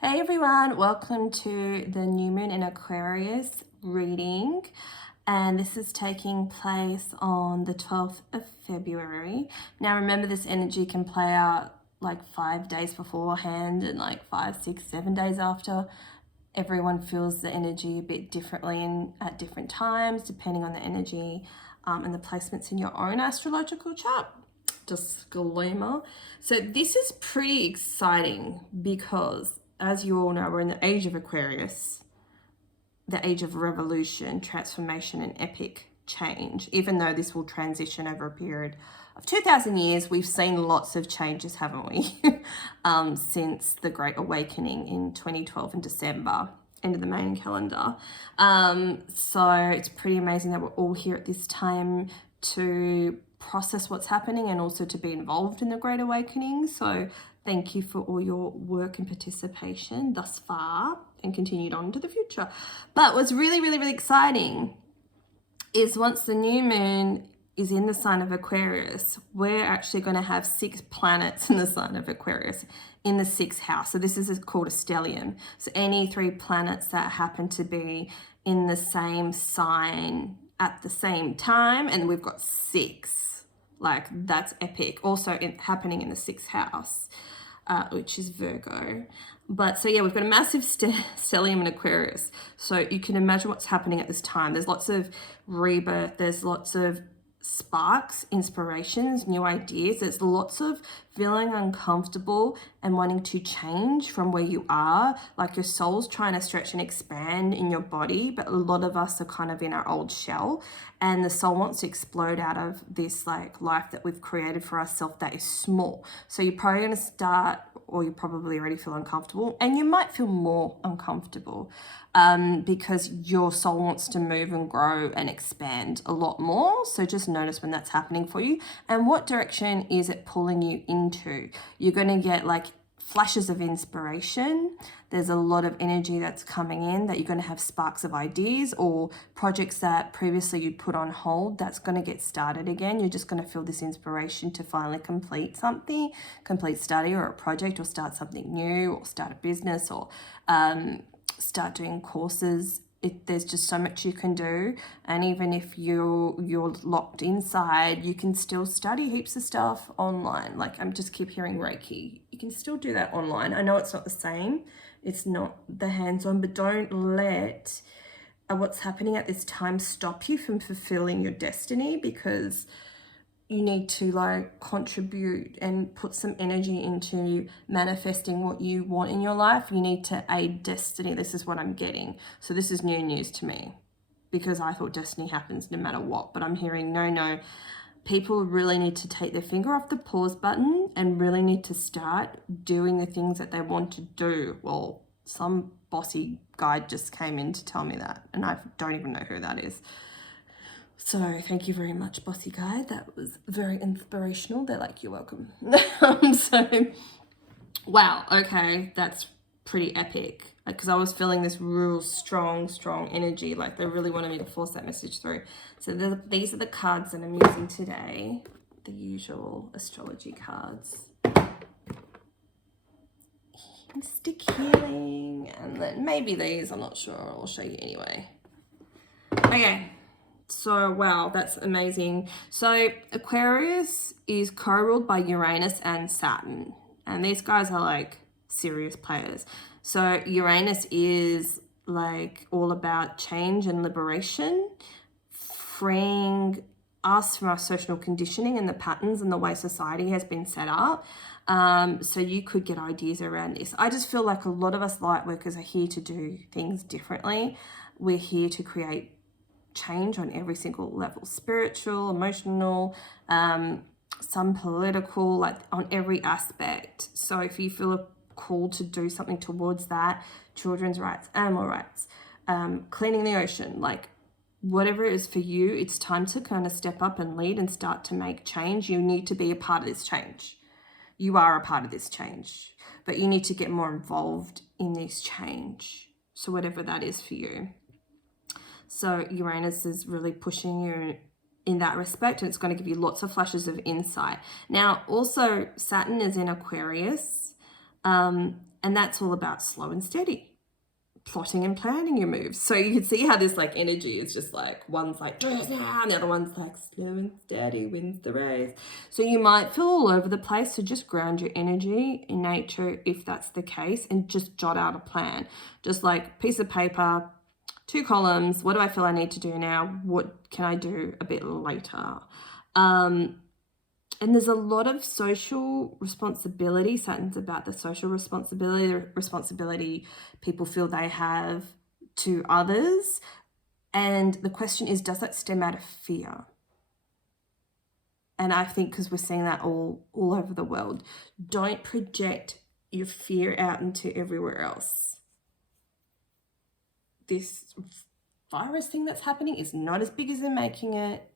Hey everyone, welcome to the new moon in Aquarius reading, and this is taking place on the 12th of February. Now remember, this energy can play out like 5 days beforehand and like 5, 6, 7 days after. Everyone feels the energy a bit differently and at different times depending on the energy and the placements in your own astrological chart. Disclaimer. So this is pretty exciting because, as you all know, we're in the age of Aquarius, the age of revolution, transformation, and epic change. Even though this will transition over a period of 2,000 years, we've seen lots of changes, haven't we? Since the Great Awakening in 2012 in December, end of the main calendar. So it's pretty amazing that we're all here at this time to process what's happening and also to be involved in the Great Awakening. So thank you for all your work and participation thus far and continued on to the future. But what's really, really, really exciting is once the new moon is in the sign of Aquarius, we're actually going to have 6 planets in the sign of Aquarius in the 6th house. So this is called a stellium. So any 3 planets that happen to be in the same sign at the same time, and we've got 6. Like, that's epic. Also happening in the 6th house, which is Virgo. But so yeah, we've got a massive stellium in Aquarius. So you can imagine what's happening at this time. There's lots of rebirth. There's lots of sparks, inspirations, new ideas. There's lots of feeling uncomfortable and wanting to change from where you are. Like your soul's trying to stretch and expand in your body, but a lot of us are kind of in our old shell, and the soul wants to explode out of this like life that we've created for ourselves that is small. So you're probably going to start, or you probably already feel uncomfortable, and you might feel more uncomfortable because your soul wants to move and grow and expand a lot more. So just notice when that's happening for you and what direction is it pulling you into. You're going to get like flashes of inspiration. There's a lot of energy that's coming in that you're going to have sparks of ideas or projects that previously you'd put on hold that's going to get started again. You're just going to feel this inspiration to finally complete something, complete study or a project, or start something new, or start a business, or start doing courses. There's just so much you can do, and even if you're locked inside, you can still study heaps of stuff online. Like, I'm just keep hearing Reiki. You can still do that online. I know it's not the same, it's not the hands-on, but don't let what's happening at this time stop you from fulfilling your destiny, because you need to like contribute and put some energy into manifesting what you want in your life. You need to aid destiny. This is what I'm getting. So this is new news to me, because I thought destiny happens no matter what, but I'm hearing no. People really need to take their finger off the pause button and really need to start doing the things that they want to do. Well, some bossy guy just came in to tell me that, and I don't even know who that is. So thank you very much, bossy guy. That was very inspirational. They're like, you're welcome. So, wow, okay, that's pretty epic. Because I was feeling this real strong energy. Like, they really wanted me to force that message through. So these are the cards that I'm using today. The usual astrology cards. Mystic healing. And then maybe these, I'm not sure. I'll show you anyway. Okay. So, wow, that's amazing. So, Aquarius is co-ruled by Uranus and Saturn. And these guys are like serious players. So, Uranus is like all about change and liberation, freeing us from our social conditioning and the patterns and the way society has been set up. So you could get ideas around this. I just feel like a lot of us light workers are here to do things differently. We're here to create change on every single level, spiritual, emotional, some political, like on every aspect. So if you feel a call to do something towards that, children's rights, animal rights, cleaning the ocean, like whatever it is for you, it's time to kind of step up and lead and start to make change. You need to be a part of this change. You are a part of this change, but you need to get more involved in this change. So whatever that is for you. So Uranus is really pushing you in that respect, and it's going to give you lots of flashes of insight. Now, also Saturn is in Aquarius, And that's all about slow and steady, plotting and planning your moves. So you can see how this like energy is just like, one's like do this now, and the other one's like slow and steady wins the race. So you might feel all over the place, so just ground your energy in nature if that's the case, and just jot out a plan. Just like piece of paper, 2 columns. What do I feel I need to do now? What can I do a bit later? And there's a lot of social responsibility. Saturn's about the social responsibility, the responsibility people feel they have to others. And the question is, does that stem out of fear? And I think because we're seeing that all over the world, don't project your fear out into everywhere else. This virus thing that's happening is not as big as they're making it.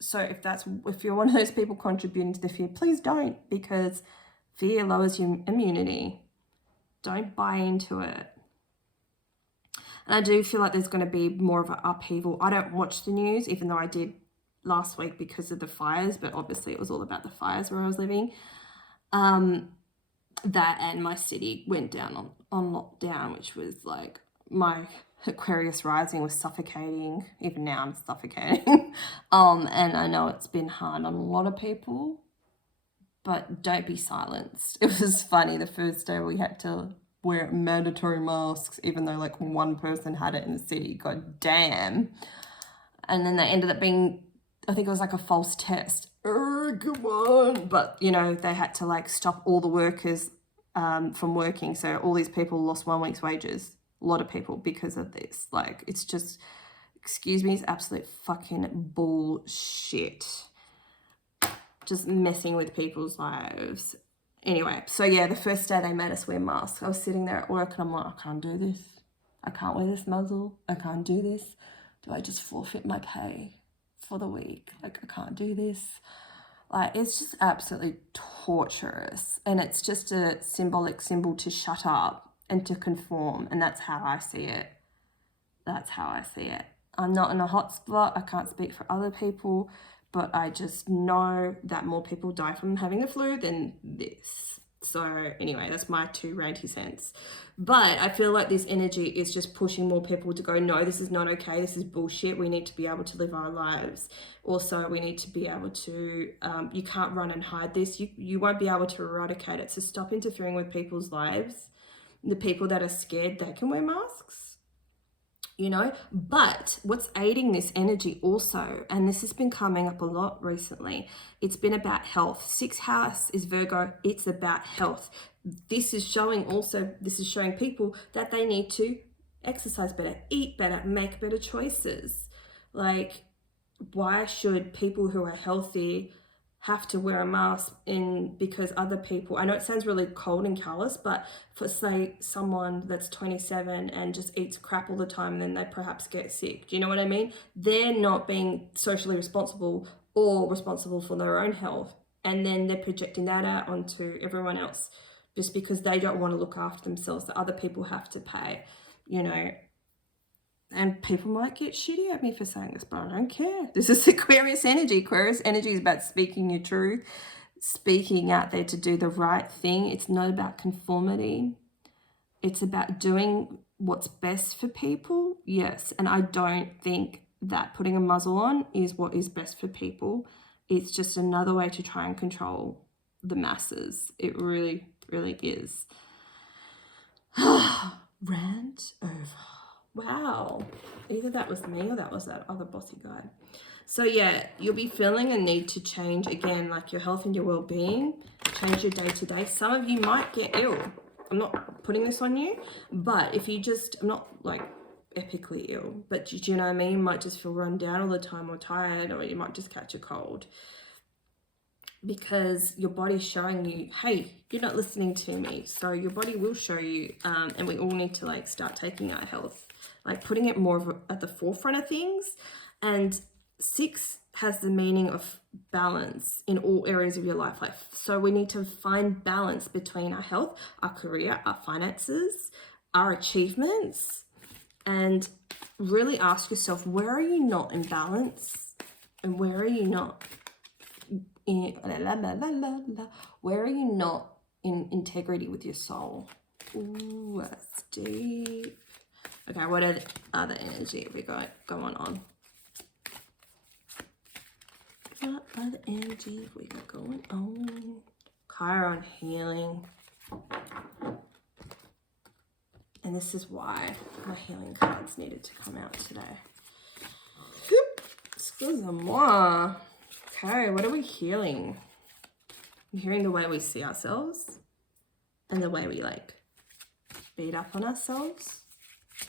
So if you're one of those people contributing to the fear, please don't, because fear lowers your immunity. Don't buy into it. And I do feel like there's going to be more of an upheaval. I don't watch the news, even though I did last week because of the fires, but obviously it was all about the fires where I was living. That and my city went down on lockdown, which was like my Aquarius rising was suffocating. Even now I'm suffocating. And I know it's been hard on a lot of people, but don't be silenced. It was funny, the first day we had to wear mandatory masks, even though like one person had it in the city. God damn. And then they ended up being, I think it was like a false test. Oh, come on. But, you know, they had to like stop all the workers from working. So all these people lost 1 week's wages. A lot of people because of this. Like, it's just, excuse me, it's absolute fucking bullshit. Just messing with people's lives. Anyway, so yeah, the first day they made us wear masks. I was sitting there at work and I'm like, I can't do this. I can't wear this muzzle. I can't do this. Do I just forfeit my pay for the week? Like, I can't do this. Like, it's just absolutely torturous. And it's just a symbolic symbol to shut up and to conform. And that's how I see it. That's how I see it. I'm not in a hot spot. I can't speak for other people, but I just know that more people die from having the flu than this. So anyway, that's my 2 ranty cents. But I feel like this energy is just pushing more people to go, no, this is not okay. This is bullshit. We need to be able to live our lives. Also, we need to be able to, you can't run and hide this. You won't be able to eradicate it. So stop interfering with people's lives. The people that are scared, they can wear masks, you know. But what's aiding this energy also, and this has been coming up a lot recently, it's been about health. 6th house is Virgo. It's about health. This is showing people that they need to exercise better, eat better, make better choices. Like, why should people who are healthy have to wear a mask because other people, I know it sounds really cold and callous, but for say someone that's 27 and just eats crap all the time and then they perhaps get sick, do you know what I mean? They're not being socially responsible or responsible for their own health, and then they're projecting that out onto everyone else just because they don't want to look after themselves. The other people have to pay, you know. And people might get shitty at me for saying this, but I don't care. This is Aquarius energy. Aquarius energy is about speaking your truth, speaking out there to do the right thing. It's not about conformity. It's about doing what's best for people. Yes, and I don't think that putting a muzzle on is what is best for people. It's just another way to try and control the masses. It really, really is. Rant over. Wow, either that was me or that was that other bossy guy. So yeah, you'll be feeling a need to change again, like your health and your well-being, change your day-to-day. Some of you might get ill. I'm not putting this on you, but if you just, I'm not like epically ill, but do you know what I mean? You might just feel run down all the time or tired, or you might just catch a cold because your body's showing you, hey, you're not listening to me. So your body will show you, and we all need to like start taking our health, like putting it more at the forefront of things. And 6 has the meaning of balance in all areas of your life. So we need to find balance between our health, our career, our finances, our achievements, and really ask yourself, where are you not in balance and where are you not where are you not in integrity with your soul. Ooh, that's deep. Okay, what are the other energy we got going on? What other energy we got going on? Chiron healing. And this is why my healing cards needed to come out today. Excuse-moi. Okay, what are we healing? I'm hearing the way we see ourselves and the way we like beat up on ourselves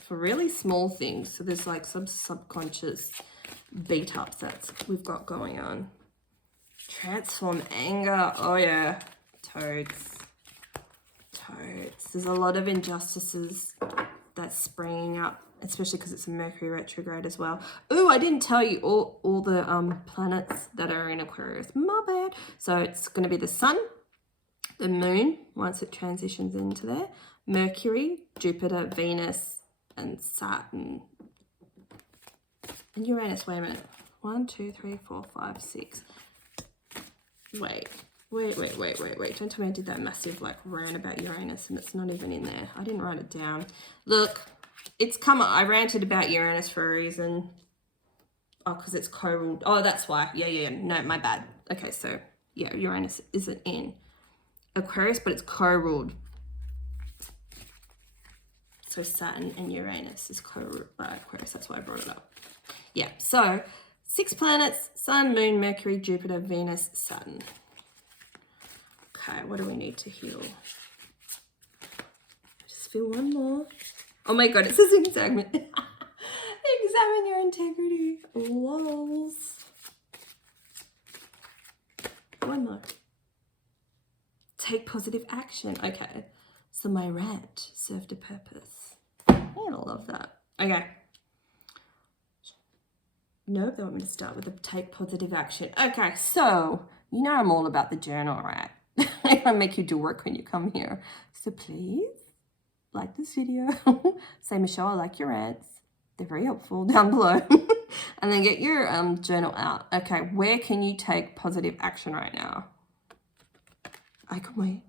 for really small things. So there's like some subconscious beat ups that we've got going on. Transform anger. Oh yeah, toads. There's a lot of injustices that's springing up, especially because it's a Mercury retrograde as well. Oh, I didn't tell you all the planets that are in Aquarius. My bad. So it's going to be the Sun, the Moon, once it transitions into there, Mercury, Jupiter, Venus, and Saturn. And Uranus, wait a minute. 1, 2, 3, 4, 5, 6. Wait. Don't tell me I did that massive like rant about Uranus and it's not even in there. I didn't write it down. Look, it's come up. I ranted about Uranus for a reason. Oh, because it's co-ruled. Oh, that's why. Yeah. No, my bad. Okay, so yeah, Uranus isn't in Aquarius, but it's co-ruled. So Saturn and Uranus is co-ruled by Aquarius. That's why I brought it up. Yeah, so 6 planets: Sun, Moon, Mercury, Jupiter, Venus, Saturn. Okay, what do we need to heal? Just feel one more. Oh my god, it says examine. Examine your integrity. Lols. One more. Take positive action. Okay, so my rant served a purpose. I love that. Okay. Nope, they want me to start with the take positive action. Okay, so you know I'm all about the journal, right? I make you do work when you come here. So please like this video. Say, Michelle, I like your rants. They're very helpful down below. And then get your journal out. Okay, where can you take positive action right now? I can wait.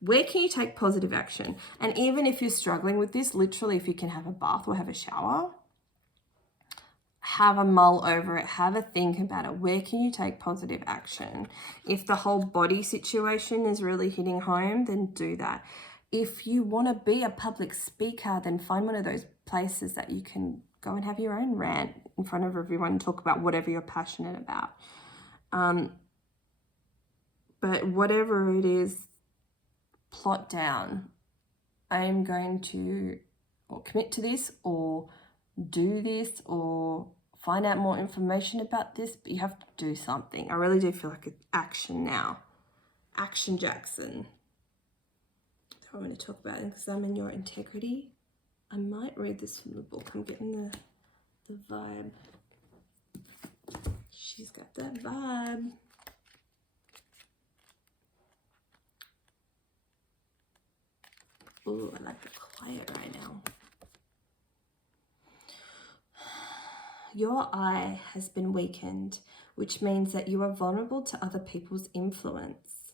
Where can you take positive action? And even if you're struggling with this, literally if you can have a bath or have a shower, have a mull over it, have a think about it. Where can you take positive action? If the whole body situation is really hitting home, then do that. If you want to be a public speaker, then find one of those places that you can go and have your own rant in front of everyone and talk about whatever you're passionate about. But whatever it is, plot down. I am going to or commit to this or do this or find out more information about this, but you have to do something. I really do feel like it's action now. Action Jackson. So I'm going to talk about examine your integrity. I might read this from the book. I'm getting the vibe. She's got that vibe. Ooh, I like the quiet right now. Your eye has been weakened, which means that you are vulnerable to other people's influence.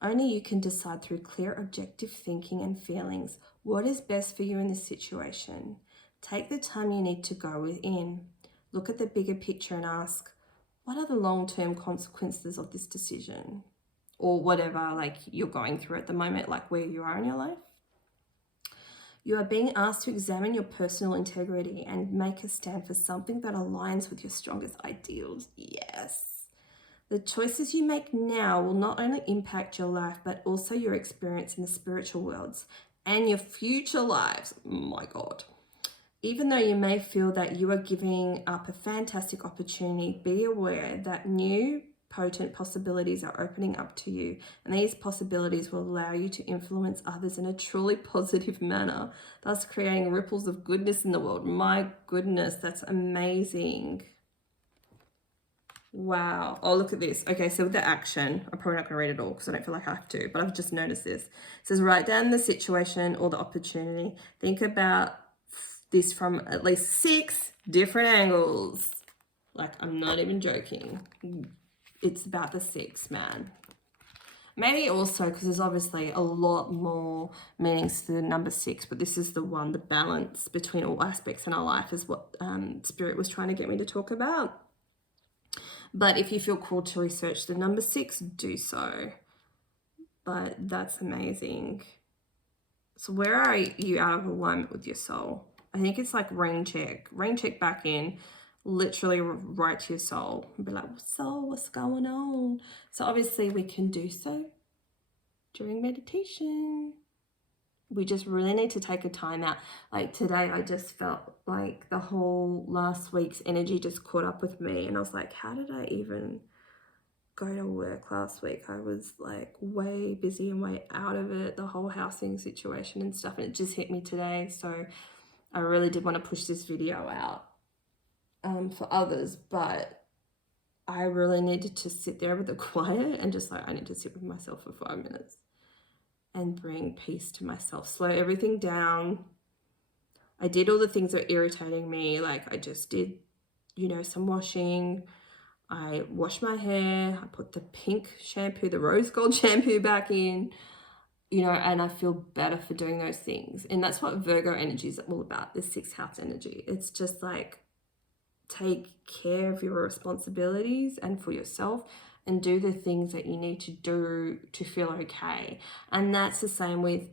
Only you can decide through clear, objective thinking and feelings what is best for you in this situation. Take the time you need to go within. Look at the bigger picture and ask, what are the long-term consequences of this decision? Or whatever like you're going through at the moment, like where you are in your life. You are being asked to examine your personal integrity and make a stand for something that aligns with your strongest ideals. Yes. The choices you make now will not only impact your life, but also your experience in the spiritual worlds and your future lives. Oh my God. Even though you may feel that you are giving up a fantastic opportunity, be aware that new potent possibilities are opening up to you, and these possibilities will allow you to influence others in a truly positive manner, thus creating ripples of goodness in the world. My goodness, that's amazing. Wow. Oh, look at this. Okay, so with the action, I'm probably not going to read it all because I don't feel like I have to, but I've just noticed this. It says, write down the situation or the opportunity. Think about this from at least 6 different angles. Like, I'm not even joking. It's about the 6, man. Maybe also because there's obviously a lot more meanings to the number 6, but this is the one, the balance between all aspects in our life is what Spirit was trying to get me to talk about. But if you feel called to research the number 6, do so. But that's amazing. So where are you out of alignment with your soul? I think it's like rain check back in, literally write to your soul and be like, soul, what's going on? So obviously we can do so during meditation. We just really need to take a time out. Like today, I just felt like the whole last week's energy just caught up with me. And I was like, how did I even go to work last week? I was like way busy and way out of it, the whole housing situation and stuff. And it just hit me today. So I really did want to push this video out for others. But I really needed to sit there with the quiet and just like, I need to sit with myself for 5 minutes and bring peace to myself. Slow everything down. I did all the things that were irritating me. Like I just did, you know, some washing. I washed my hair. I put the pink shampoo, the rose gold shampoo back in, you know, and I feel better for doing those things. And that's what Virgo energy is all about, the 6th house energy. It's just like take care of your responsibilities and for yourself and do the things that you need to do to feel okay. And that's the same with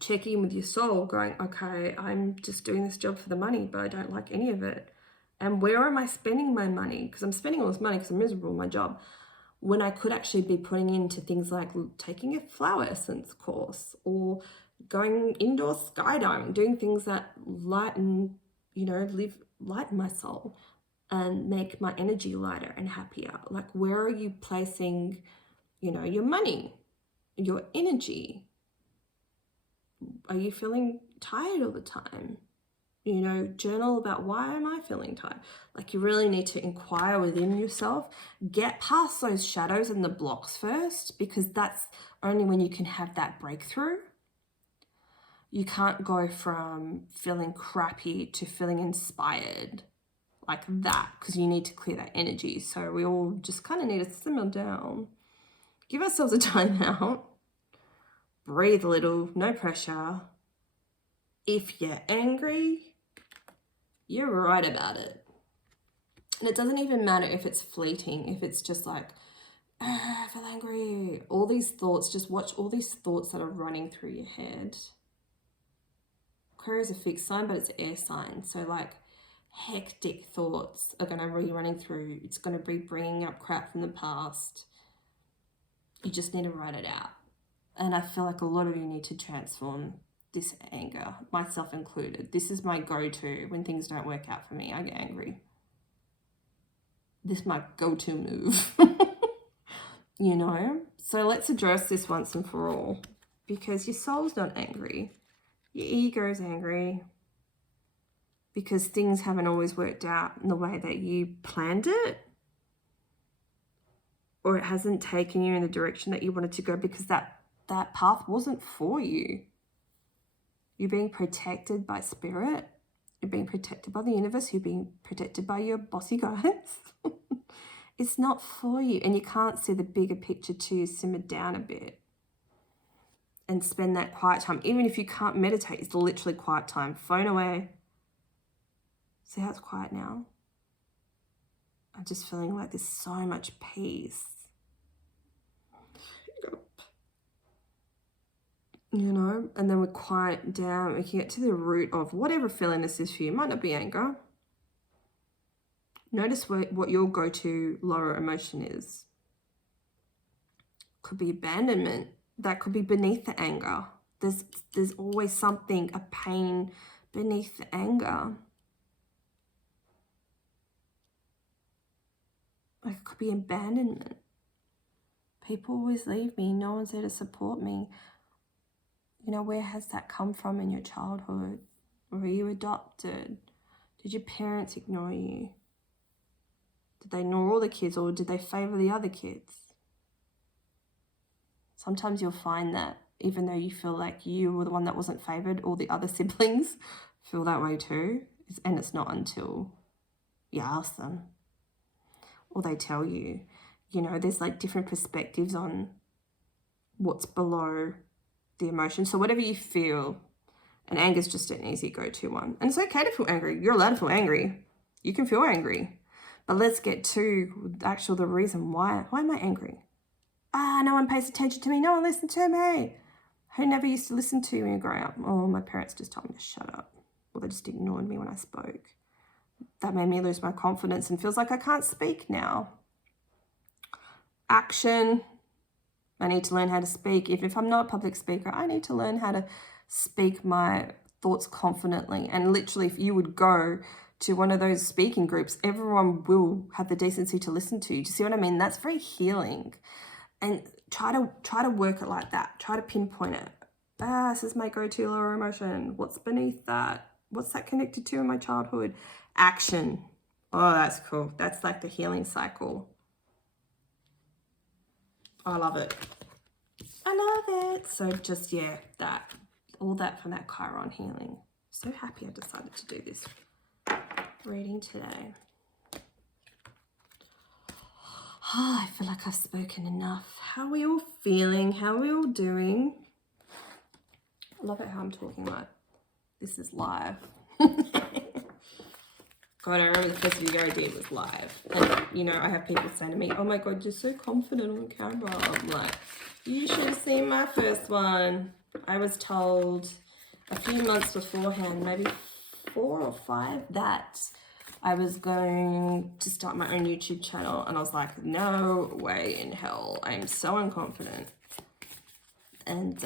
checking in with your soul, going, okay, I'm just doing this job for the money, but I don't like any of it. And where am I spending my money? Because I'm spending all this money because I'm miserable in my job, when I could actually be putting into things like taking a flower essence course or going indoor skydiving, doing things that lighten, you know, lighten my soul and make my energy lighter and happier. Like, where are you placing, you know, your money, your energy? Are you feeling tired all the time? You know, journal about, why am I feeling tired? Like, you really need to inquire within yourself, get past those shadows and the blocks first, because that's only when you can have that breakthrough. You can't go from feeling crappy to feeling inspired like that, because you need to clear that energy. So we all just kind of need to simmer down, give ourselves a time out, breathe a little, no pressure. If you're angry, you're right about it. And it doesn't even matter if it's fleeting, if it's just like, I feel angry. All these thoughts, just watch all these thoughts that are running through your head. Aquarius is a fixed sign, but it's an air sign. So like hectic thoughts are going to be running through. It's going to be bringing up crap from the past. You just need to write it out. And I feel like a lot of you need to transform this anger, myself included. This is my go-to when things don't work out for me. I get angry. This is my go-to move. You know? So let's address this once and for all, because your soul's not angry. Your ego's angry because things haven't always worked out in the way that you planned it, or it hasn't taken you in the direction that you wanted to go, because that path wasn't for you. You're being protected by spirit. You're being protected by the universe. You're being protected by your bossy guys. It's not for you. And you can't see the bigger picture too. Simmer down a bit and spend that quiet time. Even if you can't meditate, it's literally quiet time. Phone away. See how it's quiet now? I'm just feeling like there's so much peace. You know, and then we quiet down. We can get to the root of whatever feeling this is for you. It might not be anger. Notice what your go-to lower emotion is. Could be abandonment. That could be beneath the anger. There's always something, a pain beneath the anger. Like it could be abandonment. People always leave me. No one's there to support me. You know, where has that come from in your childhood? Were you adopted? Did your parents ignore you? Did they ignore all the kids, or did they favor the other kids? Sometimes you'll find that even though you feel like you were the one that wasn't favored, all the other siblings feel that way too. And it's not until you ask them or they tell you. You know, there's like different perspectives on what's below the emotion. So whatever you feel, and anger is just an easy go-to one. And it's okay to feel angry. You're allowed to feel angry. You can feel angry. But let's get to the reason why. Why am I angry? No one pays attention to me. No one listens to me. Who never used to listen to me growing up? Oh, my parents just told me to shut up. Or they just ignored me when I spoke. That made me lose my confidence and feels like I can't speak now. Action. I need to learn how to speak. Even if I'm not a public speaker, I need to learn how to speak my thoughts confidently. And literally, if you would go to one of those speaking groups, everyone will have the decency to listen to you. Do you see what I mean? That's very healing. And try to work it like that. Try to pinpoint it. This is my go-to lower emotion. What's beneath that? What's that connected to in my childhood? Action. Oh, that's cool. That's like the healing cycle. I love it. I love it. So just, yeah, all that from that Chiron healing. So happy I decided to do this reading today. I feel like I've spoken enough. How are we all feeling? How are we all doing? I love it how I'm talking like this is live. God, I remember the first video I did was live. And, you know, I have people saying to me, oh my God, you're so confident on camera. I'm like, you should have seen my first one. I was told a few months beforehand, maybe 4 or 5, that I was going to start my own YouTube channel. And I was like, no way in hell. I am so unconfident. And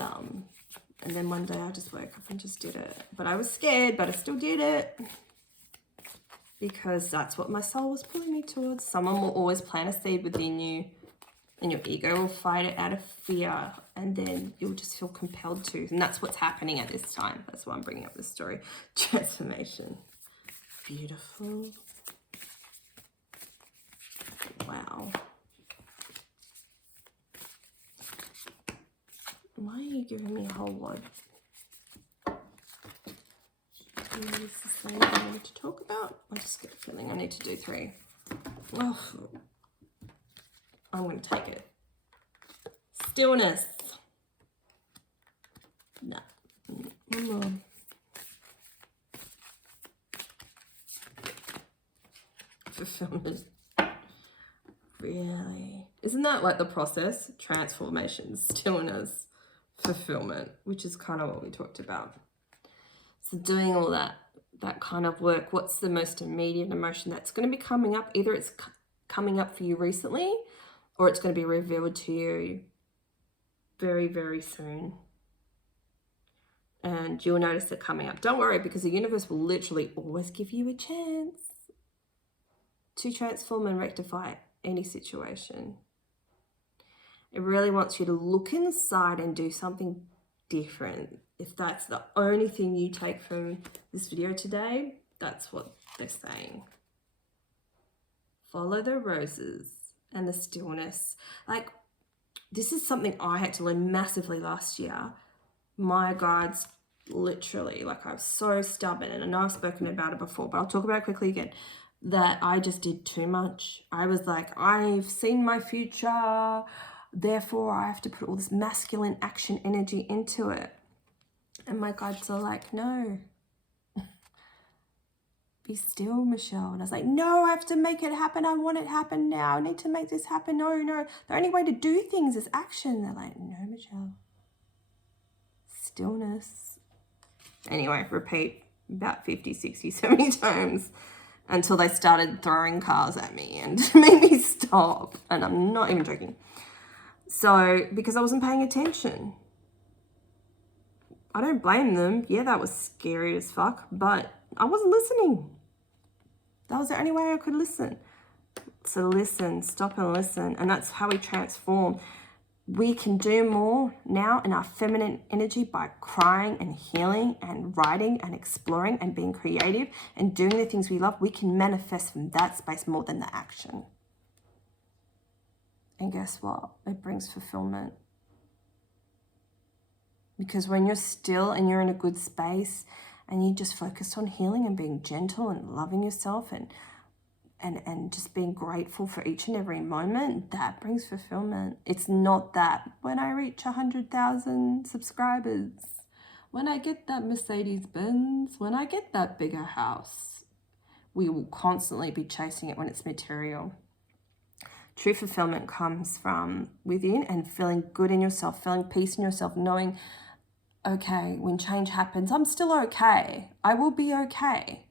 then one day I just woke up and just did it. But I was scared, but I still did it. Because that's what my soul was pulling me towards. Someone will always plant a seed within you, and your ego will fight it out of fear, and then you'll just feel compelled to. And that's what's happening at this time. That's why I'm bringing up this story. Transformation. Beautiful. Wow. Why are you giving me a whole lot? Is this the same thing I need to talk about? I just get a feeling I need to do 3. Oh, I'm going to take it. Stillness. No. One more. Fulfillment. Really? Isn't that like the process? Transformation, stillness, fulfillment, which is kind of what we talked about. So doing all that kind of work, what's the most immediate emotion that's going to be coming up? Either it's coming up for you recently, or it's going to be revealed to you very, very soon. And you'll notice it coming up. Don't worry, because the universe will literally always give you a chance to transform and rectify any situation. It really wants you to look inside and do something different. If that's the only thing you take from this video today, that's what they're saying. Follow the roses and the stillness. Like, this is something I had to learn massively last year. My guides, literally, like, I was so stubborn, and I know I've spoken about it before, but I'll talk about it quickly again, that I just did too much. I was like, I've seen my future, therefore I have to put all this masculine action energy into it. And my guides are like, no, be still, Michelle. And I was like, no, I have to make it happen. I want it to happen now. I need to make this happen. No. The only way to do things is action. They're like, no, Michelle. Stillness. Anyway, repeat about 50, 60, 70 times until they started throwing cars at me and made me stop. And I'm not even joking. So, because I wasn't paying attention. I don't blame them. Yeah, that was scary as fuck, but I wasn't listening. That was the only way I could listen. So listen, stop and listen. And that's how we transform. We can do more now in our feminine energy by crying and healing and writing and exploring and being creative and doing the things we love. We can manifest from that space more than the action. And guess what? It brings fulfillment. Because when you're still and you're in a good space and you just focus on healing and being gentle and loving yourself and and just being grateful for each and every moment, that brings fulfillment. It's not that when I reach 100,000 subscribers, when I get that Mercedes Benz, when I get that bigger house. We will constantly be chasing it when it's material. True fulfillment comes from within and feeling good in yourself, feeling peace in yourself, knowing, okay, when change happens, I'm still okay. I will be okay.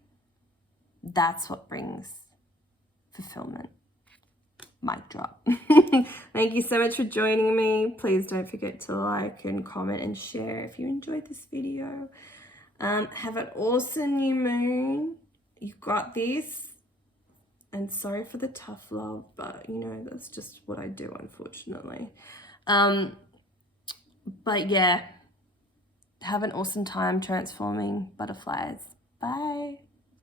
That's what brings fulfillment. Mic drop. Thank you so much for joining me. Please don't forget to like and comment and share if you enjoyed this video. Have an awesome new moon. You got this. And sorry for the tough love, but you know, that's just what I do, unfortunately. But yeah, have an awesome time transforming butterflies. Bye.